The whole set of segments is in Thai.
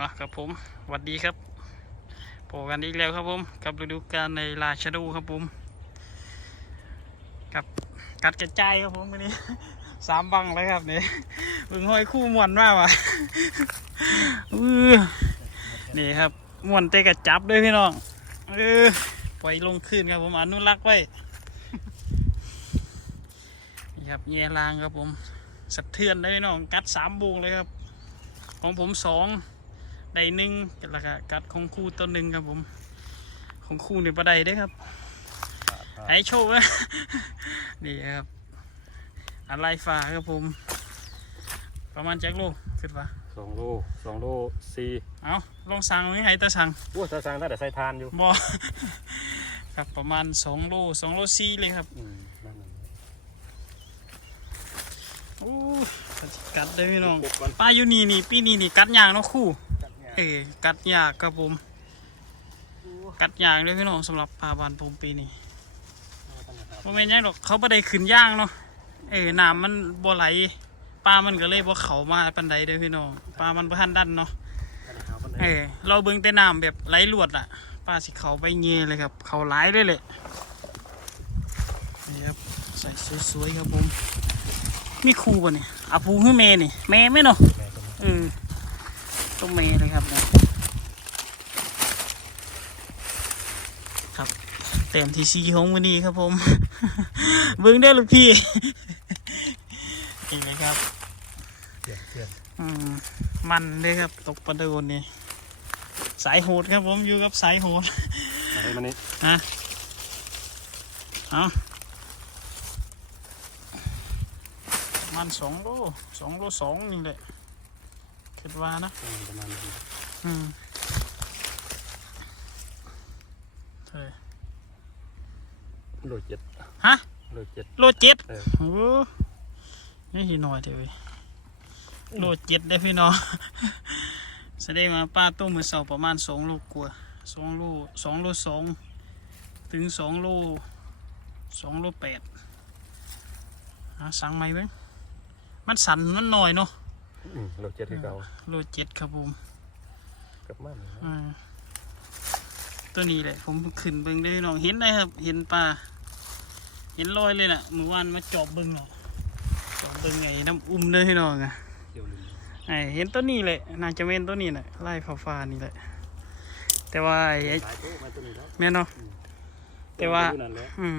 อะครับผมสวัสดีครับพบกันอีกแล้วครับผมกับฤดูกาลในราชดูครับผมกับกัดกระจายครับผมวันนี้สามบังเลยครับนี่มึงห้อยคู่มวนมากว่ะอื้อนี่ครับมวนเตะกระจับด้วยพี่น้องเออปล่อยลงขึ้นครับผมอนุรักษ์ไว้นี่ครับแย่ลางครับผมสะเทือนเลยพี่น้องกัดสามบวงเลยครับ ของผมสอง ได้หนึ่งแล้วก็กัดของคู่ตัวหนึ่งครับผม ของคู่นี่ประไดได้อครับไอโชว์นะนี่ครับอะไรฟ้าครับผม ประมาณแจ็คโลขึ้นปะสองโลสองโลสี่เอาลองสั่งไว้ให้ตาสั่งโอ้ตาสังได้แต่ใส่ทานอยู่บอครับประมาณสองโลสองโลสี่เลยครับอืมนั่นน่ะโอ้กัดได้พี่น้องเก็บก่อนป้าอยู่นี่นี่ปีนี้นี่กัดยางเนาะคู่จัด เออกัดยากครับผม กัดยางเลยพี่น้องสำหรับปลาบานผมปีนี้โมเมนต์ยังดอกเขาบ่ได้ขึ้นย่างเนาะเออน้ำมันบ่ไหลปลามันก็เลยบ่เขามาปันใดเด้อพี่น้องปลามันบ่ทันดันเนาะเออเราเบิ่งแต่น้ำแบบไหลลวดอะปลาสิเขาไปเงี้ยเลยครับ เข้าหลายเลยแหละนี่ครับใส่สวยๆครับผมมีครูป่ะเนี่ยอาภูคือเมนี่เมไหมเนาะเออ ต้องเมเลยครับเนี่ยครับเต็มที่ซีของวันนี้ครับผมเบิ้งได้อลูกพี่เห็นไหมครับเปลี่ยนเปลี่ยนอืมมันเลยครับ ตกปลาโดนนี่สายโหดครับผมอยู่กับสายโหดอะไรมันนี่ฮะเอาประมันสองโลสองโลสองนี่แหละ คิดว่านะอืมประมาณนี้อืมเท่าไหร่โลเจ็ดฮะโลเจ็ดโลเจ็ดเออโอ้นี่ทีน้อยเถอะเว้ยโลเจ็ดได้อพี่น้อง แสดงว่าป้าต้มมือเสาประมาณสองโลกว่าสองโลสองโลสองถึงสองโลสองโลแปดหาสั่งไหมเว้ยมันสั่นมันหน่อยเนาะ อืมโลเจ็ดที่เก่าโลเจ็ดครับผมกลับมาเนี่ยนะอ่าตัวนี้แหละ ผมขึ้นเบิ้งได้พี่น้องเห็นได้ครับ เห็นปลาเห็นรอยเลยน่ะเมื่อวานมาจอบเบิ้งเนาะจอบเบิ้งไงน้ำอุ้มเลยพี่น้องอะเกี่ยวลืมไอเห็นตัวนี้แหละน่าจะเป็นตัวนี้แหละไล่ฟ้าฟ้าๆนี่แหละ แต่ว่าไอ้ไอ้สายโต๊ะมาตัวนี้แล้วแม่นเนาะ แต่ว่าดูนั่นแหละอืม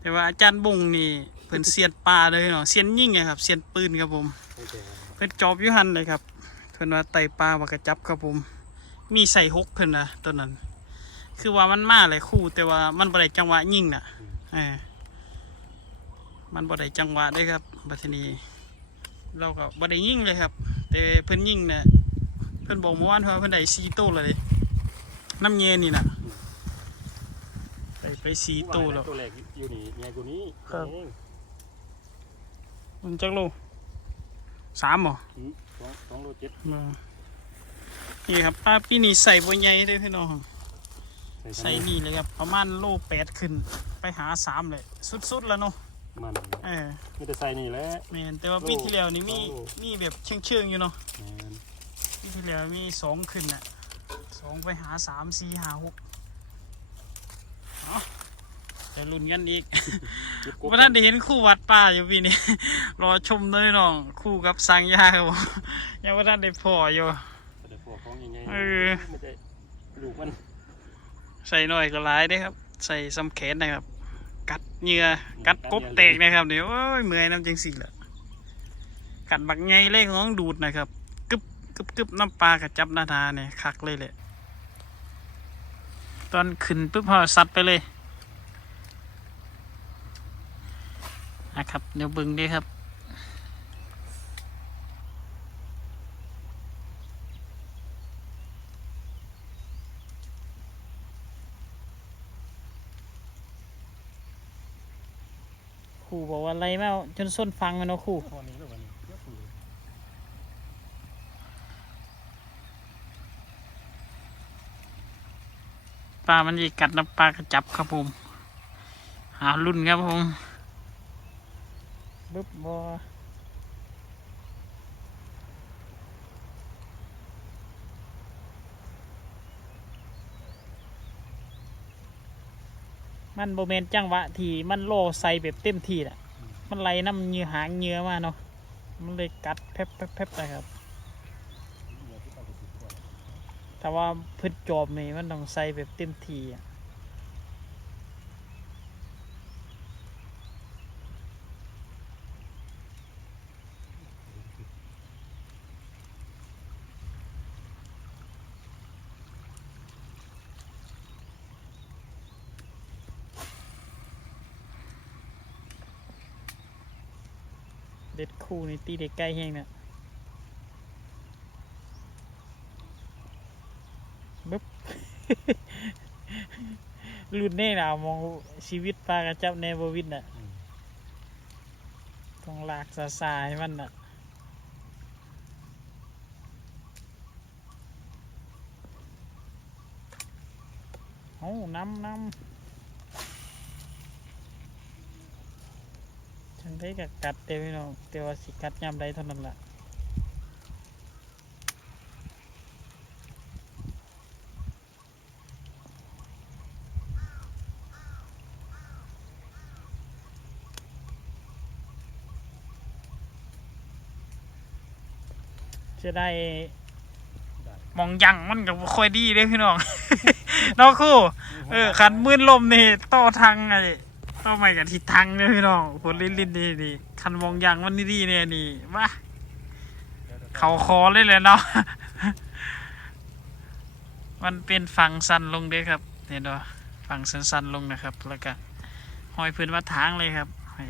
แต่ว่าอาจารย์บงนี่ เพิ่นเสียนปลาเลยเนาะเสียนยิ่งไงครับเสียนปืนครับผมโอเคเพิ่นจอบอยู่หันเลยครับ เพิ่นว่าไต่ปลาว่ากระจับครับผม มีใส่ฮกเพิ่นนะตัวนั้น คือว่ามันมาหลายคู่ แต่ว่ามันบ่ได้จังหวะยิงน่ะเออมันบ่ได้จังหวะเด้ครับบัดทีนี้ เราก็บ่ได้ยิงเลยครับ แต่เพิ่นยิงน่ะเพิ่นบอกเมื่อวานว่าเพิ่นได้4ตัวเลยน้ำเย็นนี่น่ะได้ไป4ตัวแล้วตัวแรกอยู่นี่ใหญ่กว่านี้ครับเอง มันจักโลสามเหรออืมสองสองโลเจ็ดมานี่ครับป้าปีนี้ใส่บัวใหญ่เลยพี่น้องใส่นี่เลยครับประมาณโลแปดขึ้น ไปหาสามเลย สุดๆแล้วเนาะมันเออไม่ได้ใส่นี่แหละแมนแต่ว่าปีที่แล้วนี่มีโอ้มีแบบเชื่องเชื่องๆอยู่เนาะแม่นปีที่แล้วมีสองขึ้นน่ะสองไปหาสามสี่หาหกเอา แต่ลุ้นกันอีกจุดกบวันนั้นได้เห็นคู่วัดป่าอยู่ปีนี้ รอชมเลยน้อง คู่กับสังยาครับผมยังวันนั้นได้พออยู่แต่พวกของยังไงเออไม่ได้ลูกมัน ใส่หน่อยก็ร้ายได้ครับ ใส่ซ้ำแขนนะครับ กัดเหงื่อกัดกบแตกนะครับเดี๋ยวโอ้ยเมื่อยน้ำจังสี่ละกัดบักไงเล่ของดูดนะครับกึบกึบกึบน้ำปลากระจับหน้าทาเนี่ยคักเลยแหละตอนขึ้นปุ๊บพอซัดไปเลย นะครับ เดี๋ยวบึงด้ครับครูบอกว่าอะไรแม่จนส้นฟังมันเนาะครูพอนี้แล้วมันเยอะอยู่ปลามันจะกัดน้ำปลากระจับครับผมหารุ่นครับผม บึ๊บบอมันโบเมนจังหวะทีมันโลใส่แบบเต็มทีแหละมันไหลน้ำเนื้อหางเนื้อมาเนาะ มันเลยกัดเพ็บเพ็บเพ็บนะครับ แต่ว่าพืชจอบนี่มันต้องใส่แบบเต็มทีอะ เด็ดคู่นี่ตีเด็กใกล้แห้งเนี่ยบึ๊บรุ่นแน่นะมองชีวิตปลากระจับในบวิดน่ะอืมต้องลากสาสาให้มันน่ะโอ้น้ำน้ำ จังได้กับกัดเต็มพี่น้องแต่ว่าสิกัดยามใดเท่านั้นล่ะจะได้มองยังมันก็บ่ค่อยดีเด้พี่น้องเนาะครู่ เออขันมืนลมนี่ต่อทางไอ้ต่อไม่กับทิศทางเนี่ยพี่น้องคนลิ้นลิ้นนี่นี่คันมองยางมันนี่ดีเนี่ยนี่มาเขาคอเลยเลยเนาะมันเป็นฝั่งสันลงเด้ครับเห็นบ่ฝั่งสันสันๆลงนะครับ แล้วก็ห้อยพื้นมาทางเลยครับให้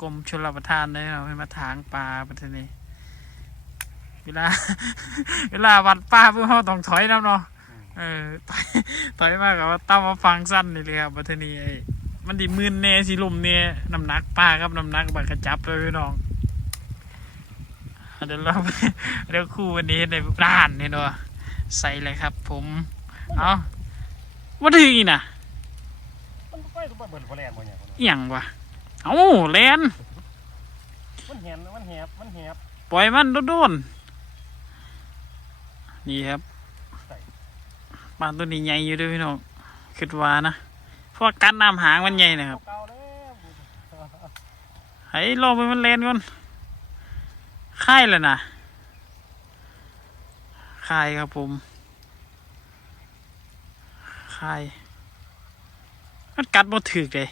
กรมชลประทานเลยเราให้มาทางปลาประเทศนี้ เวลา เวลาวัดป้าเพื่อเขาต้องถอยน้ำเนาะเออถอยมากกับว่าตั้มมาฟังสั้นนี่เลยครับบัทนีไอ้ มันดิมืนเน่สิลมเนี่ยน้ำหนักป้าครับน้ำหนักบักกระจับเลยพี่น้องอะเดี๋ยวเราเดี๋ยวคู่วันนี้ในร้านเนี่ยเนาะใส่เลยครับ ผม เอาว่าถึงอีกนะมันไปตัวเบิร์ดพอแลนด์บ่เนี่ยคนอหย่างวะเอาแลนมันแหนมันแหบมันแหบปล่อยมันโดนๆนี่ครับปลาตัวนี้ใหญ่อยู่ด้วยพี่น้องคิดว่านะเพราะว่าการน้ำหางมันใหญ่นะครับเก่าๆแล้วไอ้ลองไปมันเลนก่อนค่ายเลยนะค่ายครับผมค่ายมันกัดบ่ถึกเลย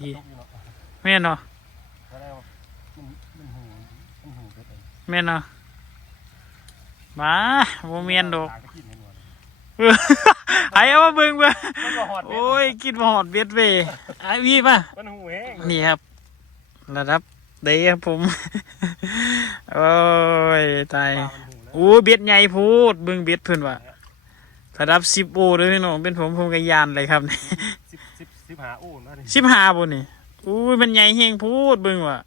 อีตกอยู่เนาะแม่นเนาะแล้วมันมันหูมันหูเกิดเองแม่นเนาะมาบ่แม่นดอก ไอ้เอามาเบิ่งเบิ่งมันบ่ฮอดเบ็ด โอ้ยกินบ่หอดเบ็ดเว้ยไอ้พี่มามันหูแห้งนี่ครับ ระดับเดครับผม โอ้ยตาย ปลามันหูแล้วโอ้เบ็ดใหญ่พูดเบิ่งเบ็ดเพิ่นว่าระดับสิบโอเลยพี่น้องเป็นผมผมก็ยานเลยครับสิบสิบสิบหาอู้นะดิสิบห้าบ่นี่อู้ยมันใหญ่เฮงพูดเบิ่งว่า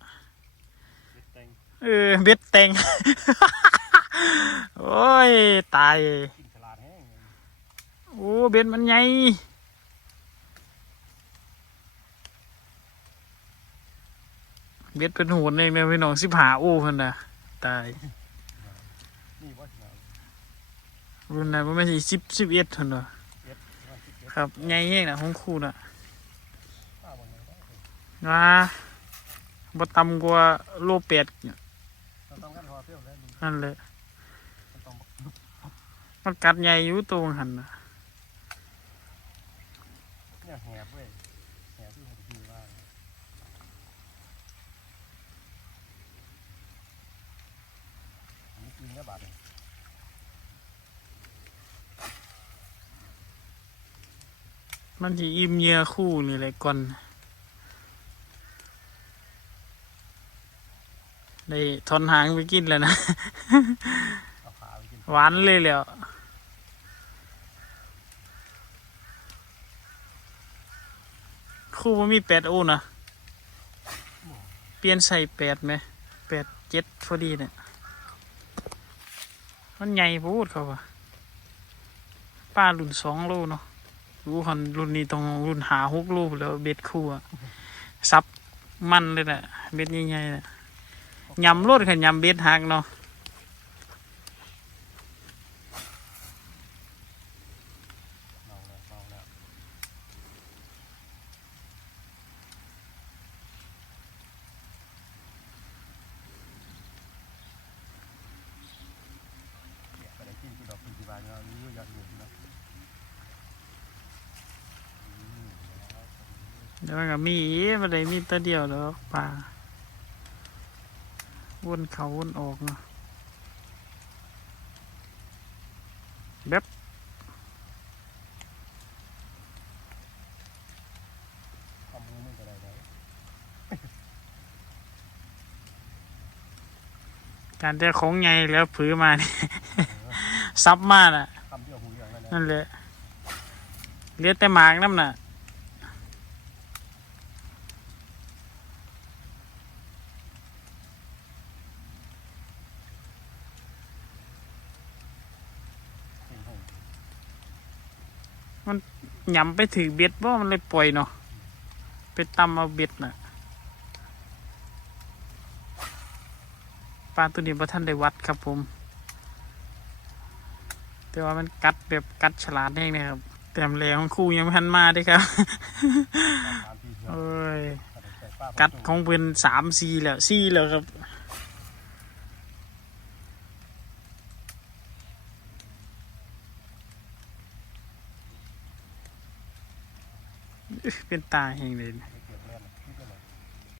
เบ็ดแตงเออเบ็ดแต่งโอ้ยตายกินฉลาดแห้ง โอ้เบ็ดมันใหญ่เบ็ดเป็นโหนเองเนี่ยพี่น้องสิบหาโอ้เพิ่นน่ะตายนี่ว่าฉลาดรุ่นนั้นบ่แม่นสิสิบสิบเอ็ดเพิ่นนะเบ็ดว่าสิบเบ็ดครับใหญ่เฮงน่ะของครูน่ะปลาบ่ใหญ่ได้าบ่ต่ำกว่าโลแปดนี่ยเราต้องกันเที่ยวแล้วดูนั่นแหละมันกัดใหญ่อยู่ตัวหันน่ะ เนี่ยแหบเว้ย แหบที่ผมคือว่าอันนี้กินแล้วบาดเลยมันสิอิ่มเหยื่อคู่นี่แหละก่อน ได้ทอนหางไปกินแล้วนะ เอาขาไปกิน หวานเลยแหล้ว คู่ว่ามีแปดโอนะเปลี่ยนใส่แปดไหมแปดเจ็ดพอดีเนี่ย มันใหญ่พูดเขาว่าป้ารุ่นสองโลเนาะรู้คนรุ่นนี้ต้องรุ่นหาหกโลแล้วเบ็ดคู่อะซับมันเลยแหละเบ็ดใหญ่ๆน่ะยำรดขันยำเบ็ดหักเนาะ เมาแล้วเมาแล้ว เดี๋ยวมันก็มีมาได้มีตัวเดียวแล้วปลาวนเขาวนออกเนาะแบบทำมือมันก็ได้ไว้การแต่ของไงแล้วผือมานี่ซับมาน่ะทำที่เอาหูอย่างนั้นนะนั่นแหละเหลือแต่หมากน้ำน่ะ เห็นหู หยำไปถือเบ็ดว่ามันเลยปล่อยเนาะไปตำเอาเบ็ดน่ะปลาตัวนี้พระท่านได้วัดครับผม แต่ว่ามันกัดแบบกัดฉลาดแน่นะครับแต้มแรงของครูยังไม่ทันมาเด้วยครับตามที่เพื่อนเอ้ยแต่ป้ากัดของเพื่อนสามสี่แล้วสี่แล้วครับ เป็นตาแห่งเลย